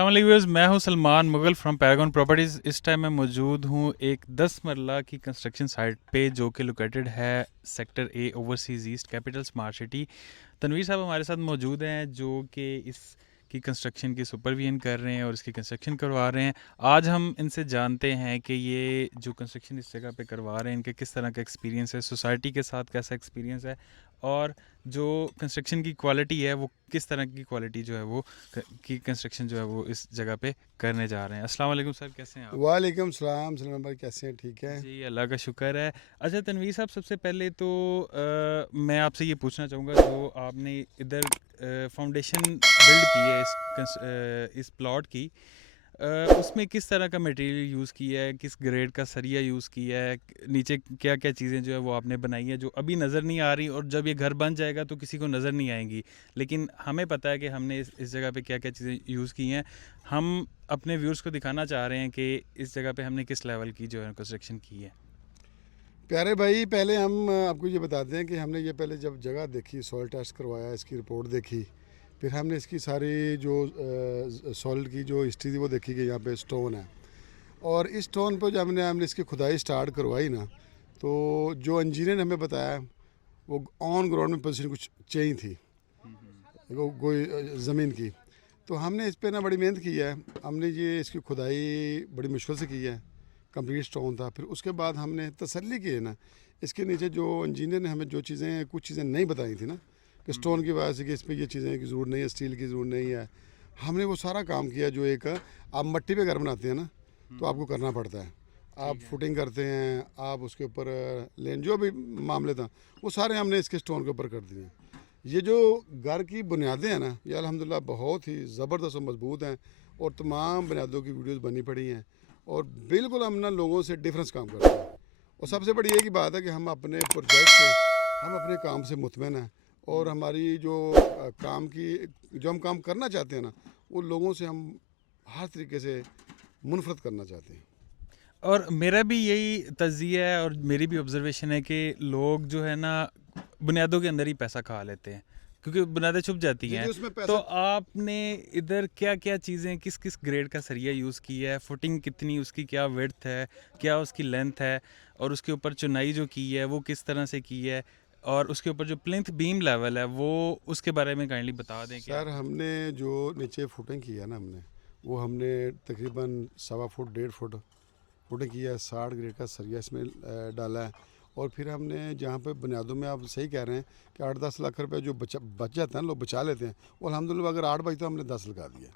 Viewers, मैं हूं Salman Mughal from Paragon properties. इस टाइम मैं मौजूद हूं एक 10 मरला की कंस्ट्रक्शन साइट पे जो कि लोकेटेड है sector A overseas east capital smart city. Tanveer साहब हमारे साथ मौजूद हैं जो कि इस की कंस्ट्रक्शन की सुपरविजन कर रहे हैं और इसकी कंस्ट्रक्शन करवा रहे हैं। आज हम इनसे जानते हैं कि ये जो कंस्ट्रक्शन इस जगह पे करवा रहे हैं इनके किस तरह का एक्सपीरियंस है, सोसाइटी के साथ कैसा एक्सपीरियंस है और जो कंस्ट्रक्शन की क्वालिटी है वो किस तरह की क्वालिटी जो है वो की कंस्ट्रक्शन जो है वो इस जगह पे करने जा रहे हैं। अस्सलाम वालेकुम सर, कैसे हैं आप? वालेकुम सलाम सलमान भाई, कैसे हैं? ठीक है। जी अल्लाह का शुक्र है। अच्छा तनवीर साहब, सबसे पहले तो मैं आपसे ये पूछना चाहूँगा, जो आपने इधर फाउंडेशन बिल्ड की है इस प्लॉट की, उसमें किस तरह का मटेरियल यूज़ किया है, किस ग्रेड का सरिया यूज़ किया है, नीचे क्या क्या चीज़ें जो है वो आपने बनाई हैं जो अभी नज़र नहीं आ रही और जब ये घर बन जाएगा तो किसी को नज़र नहीं आएंगी, लेकिन हमें पता है कि हमने इस जगह पे क्या क्या चीज़ें यूज़ की हैं। हम अपने व्यूअर्स को दिखाना चाह रहे हैं कि इस जगह पे हमने किस लेवल की जो है कंस्ट्रक्शन की है। प्यारे भाई, पहले हम आपको ये बताते हैं कि हमने ये पहले जब जगह देखी, सॉइल टेस्ट करवाया, इसकी रिपोर्ट देखी, फिर हमने इसकी सारी जो सॉइल की जो हिस्ट्री थी वो देखी कि यहाँ पे स्टोन है। और इस स्टोन पर जब हमने इसकी खुदाई स्टार्ट करवाई ना, तो जो इंजीनियर ने हमें बताया वो ऑन ग्राउंड में पोजीशन कुछ चाहिए थी, वो कोई ज़मीन की। तो हमने इस पर ना बड़ी मेहनत की है। हमने ये इसकी खुदाई बड़ी मुश्किल से की है। कंप्लीट स्टोन था। फिर उसके बाद हमने तसल्ली की है ना, इसके नीचे जो इंजीनियर ने हमें जो चीज़ें कुछ चीज़ें नहीं बताई थी ना, कि स्टोन की वजह से कि इस पर ये चीज़ें की ज़रूरत नहीं है, स्टील की ज़रूरत नहीं है, हमने वो सारा काम किया। जो एक आप मट्टी पे घर बनाते हैं ना, तो आपको करना पड़ता है। आप ठीक है। फुटिंग करते हैं, आप उसके ऊपर लेन जो भी मामले था वो सारे हमने इसके स्टोन के ऊपर कर दिए। ये जो घर की बुनियादें हैं ना, ये अल्हम्दुलिल्लाह बहुत ही ज़बरदस्त और मजबूत हैं। और तमाम बुनियादों की वीडियोस बनी पड़ी हैं। और बिल्कुल हम ना लोगों से डिफरेंस काम करते हैं। और सबसे बड़ी एक ही बात है कि हम अपने प्रोजेक्ट से, हम अपने काम से मुतमिन हैं। और हमारी जो काम की जो हम काम करना चाहते हैं ना, वो लोगों से हम हर तरीके से मुनफरद करना चाहते हैं। और मेरा भी यही तज्जिया है और मेरी भी ऑब्जर्वेशन है कि लोग जो है ना बुनियादों के अंदर ही पैसा खा लेते हैं क्योंकि बुनियादें छुप जाती जी जी, हैं। उसमें तो पैसा। आपने इधर क्या क्या चीज़ें, किस किस ग्रेड का सरिया यूज़ किया है, फुटिंग कितनी, उसकी क्या विड्थ है, क्या उसकी लेंथ है, और उसके ऊपर चुनाई जो की है वो किस तरह से की है, और उसके ऊपर जो प्लिंथ बीम लेवल है वो उसके बारे में काइंडली बता दें कि सर, हमने जो नीचे फुटिंग की है ना, हमने तकरीबन 1.25 फुट 1.5 फुट फुटिंग की है। 60 ग्रेड का सरिया इसमें डाला है। और फिर हमने जहाँ पे बुनियादों में, आप सही कह रहे हैं कि 8-10 लाख रुपए जो बच जाता है ना, लोग बचा लेते हैं। और अल्हम्दुलिल्लाह अगर 8 बचता, हमने 10 लगा दिया।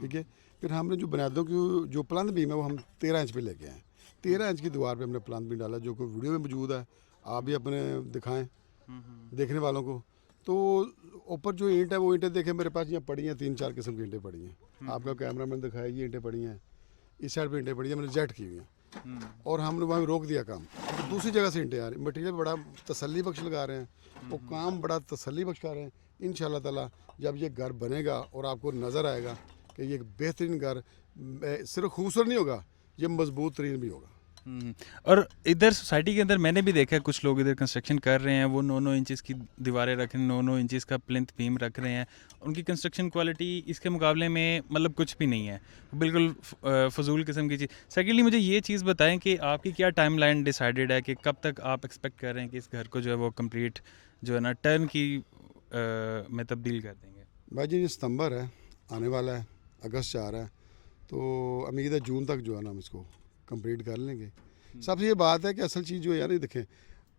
ठीक है। फिर हमने जो बुनियादों की जो प्लान बीम है वो हम 13 इंच पे लेके आए। 13 इंच की दीवार पे हमने प्लान बीम डाला, जो कि वीडियो में मौजूद है। आप भी अपने दिखाएं देखने वालों को। तो ऊपर जो ईंट है वो ईंटें देखें, मेरे पास यहाँ पड़ी हैं, 3-4 किस्म की ईंटें पड़ी हैं। आपका कैमरामैन दिखाया, ये ईंटें पड़ी हैं, इस साइड पे ईंटें पड़ी हैं, मैंने जेट की हुई हैं। और हमने वहाँ रोक दिया काम। तो दूसरी जगह से ईंटें आ रही, मटीरियल बड़ा तसल्ली बख्श लगा रहे हैं, वो काम बड़ा तसल्ली बख्श कर रहे हैं। इंशाल्लाह ताला जब ये घर बनेगा और आपको नज़र आएगा कि ये एक बेहतरीन घर सिर्फ खूबसूरत नहीं होगा, ये मजबूत तरीन भी होगा। हम्म। और इधर सोसाइटी के अंदर मैंने भी देखा है कुछ लोग इधर कंस्ट्रक्शन कर रहे हैं, वो 9-9 इंचज़ की दीवारें रख रहे हैं, 9-9 इंचज़ का प्लिंथ बीम रख रहे हैं। उनकी कंस्ट्रक्शन क्वालिटी इसके मुकाबले में मतलब कुछ भी नहीं है, बिल्कुल फजूल किस्म की चीज़। सेकेंडली मुझे ये चीज़ बताएं कि आपकी क्या टाइमलाइन डिसाइडेड है कि कब तक आप एक्सपेक्ट कर रहे हैं कि इस घर को जो है वो कंप्लीट जो है ना टर्न की में तब्दील कर देंगे। भाई जी, ये सितंबर है, आने वाला है, अगस्त जा रहा है। तो उम्मीद है जून तक जो है ना हम इसको कंप्लीट कर लेंगे। सबसे ये बात है कि असल चीज़ जो है यार, ये देखें,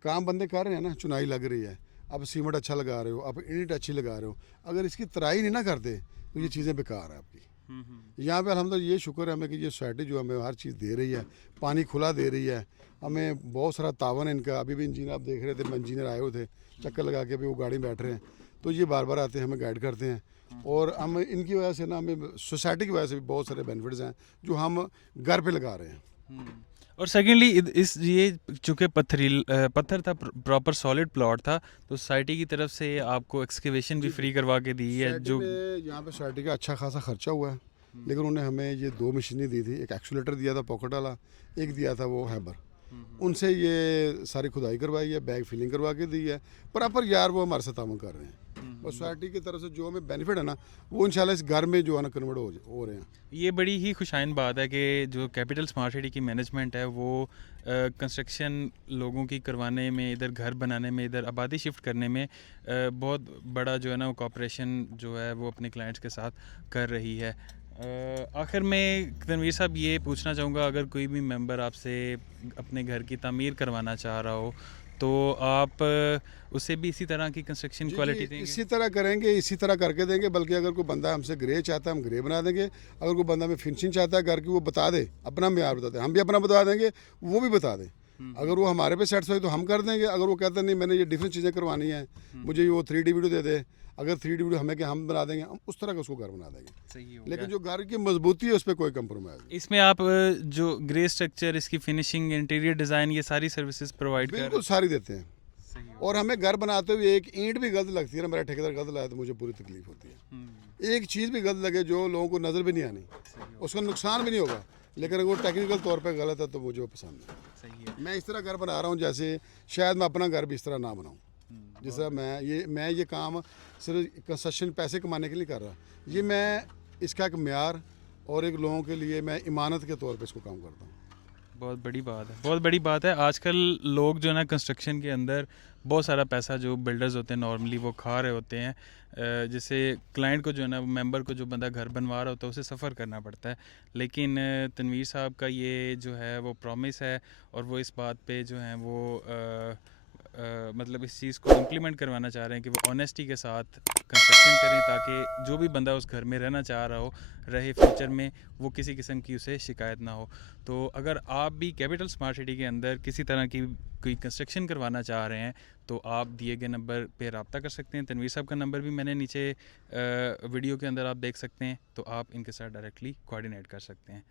काम बंदे कर रहे हैं ना, चुनाई लग रही है, अब सीमेंट अच्छा लगा रहे हो, अब ईंट अच्छी लगा रहे हो, अगर इसकी तराई नहीं ना करते तो ये चीज़ें बेकार है आपकी। यहाँ पे अल्हम्दुलिल्लाह ये शुक्र है हमें कि ये सोसाइटी जो हमें हर चीज़ दे रही है, पानी खुला दे रही है, हमें बहुत सारा तावन है इनका। अभी भी इंजीनियर आप देख रहे थे, इंजीनियर आए हुए थे, चक्कर लगा के अभी वो गाड़ी में बैठ रहे हैं। तो ये बार बार आते हैं, हमें गाइड करते हैं। और हम इनकी वजह से ना, हमें सोसाइटी की वजह से भी बहुत सारे बेनिफिट्स हैं जो हम घर पे लगा रहे हैं। और सेकेंडली इस ये चूँकि पत्थर था, प्रॉपर सॉलिड प्लॉट था, तो सोसाइटी की तरफ से आपको एक्सकेवेशन भी जी जी, फ्री करवा के दी है सोसाइटी जो। ने यहाँ पे सोसाइटी का अच्छा खासा खर्चा हुआ है। लेकिन उन्होंने हमें ये 2 मशीनें दी थी, एक एक्चुलेटर दिया था पॉकेट वाला, एक दिया था वो हैबर। उनसे ये सारी खुदाई करवाई है, बैग फिलिंग करवा के दी है। प्रॉपर यार वो हमारे साथ ताउन कर रहे हैं और सोसाइटी की तरफ से जो हमें बेनिफिट है ना वो इंशाल्लाह इस घर में जो है ना कन्वर्ट हो रहे हैं। ये बड़ी ही खुशाइन बात है कि जो कैपिटल स्मार्ट सिटी की मैनेजमेंट है वो कंस्ट्रक्शन लोगों की करवाने में, इधर घर बनाने में, इधर आबादी शिफ्ट करने में बहुत बड़ा जो है ना वो कॉपरेशन जो है वो अपने क्लाइंट्स के साथ कर रही है। आखिर में तनवीर साहब ये पूछना चाहूँगा, अगर कोई भी मेंबर आपसे अपने घर की तामीर करवाना चाह रहा हो तो आप उसे भी इसी तरह की कंस्ट्रक्शन जी क्वालिटी जी देंगे? इसी तरह करेंगे, इसी तरह करके देंगे। बल्कि अगर कोई बंदा हमसे ग्रे चाहता है हम ग्रे बना देंगे। अगर कोई बंदा हमें फिनिशिंग चाहता है घर की वो बता दे, अपना म्यार बता दे, हम भी अपना बता देंगे, वो भी बता दे। अगर वो हमारे पे सेटिस्फाई तो हम कर देंगे। अगर वो कहता नहीं मैंने ये डिफरेंट चीज़ें करवानी है, मुझे वो 3D वीडियो दे दे, अगर 3D वीडियो हमें क्या हम बना देंगे, हम उस तरह का उसको घर बना देंगे। सही हो लेकिन गया। जो घर की मजबूती है उस पर कोई कंप्रोमाइज़ नहीं। इसमें आप जो ग्रे स्ट्रक्चर, इसकी फिनिशिंग, इंटीरियर डिज़ाइन, ये सारी सर्विसेज प्रोवाइड कर बिल्कुल सारी देते हैं। सही हो और हमें घर बनाते हुए एक ईंट भी गलत लगती है ना, मेरा ठेकेदार गलत लाया तो मुझे पूरी तकलीफ होती है। एक चीज़ भी गलत लगे जो लोगों को नज़र भी नहीं आनी, उसका नुकसान भी नहीं होगा, लेकिन अगर वो टेक्निकल तौर पे गलत है तो मुझे वो पसंद है। सही है। मैं इस तरह घर बना रहा हूँ जैसे शायद मैं अपना घर भी इस तरह ना बनाऊँ। जिस तरह मैं ये काम सिर्फ कंस्ट्रक्शन पैसे कमाने के लिए कर रहा, ये मैं इसका एक म्यार और एक लोगों के लिए मैं इमानत के तौर पे इसको काम करता हूँ। बहुत बड़ी बात है, बहुत बड़ी बात है। आजकल लोग जो है ना कंस्ट्रक्शन के अंदर बहुत सारा पैसा जो बिल्डर्स होते हैं नॉर्मली वो खा रहे होते हैं, जैसे क्लाइंट को जो है ना मेंबर को जो बंदा घर बनवा रहा होता है उसे सफ़र करना पड़ता है। लेकिन तनवीर साहब का ये जो है वो प्रॉमिस है और वो इस बात पे जो है वो मतलब इस चीज़ को इम्प्लीमेंट करवाना चाह रहे हैं कि वो ऑनेस्टी के साथ कंस्ट्रक्शन करें ताकि जो भी बंदा उस घर में रहना चाह रहा हो रहे फ्यूचर में, वो किसी किस्म की उसे शिकायत ना हो। तो अगर आप भी कैपिटल स्मार्ट सिटी के अंदर किसी तरह की कोई कंस्ट्रक्शन करवाना चाह रहे हैं तो आप दिए गए नंबर पे रब्ता कर सकते हैं। तनवीर साहब का नंबर भी मैंने नीचे वीडियो के अंदर आप देख सकते हैं, तो आप इनके साथ डायरेक्टली कोऑर्डिनेट कर सकते हैं।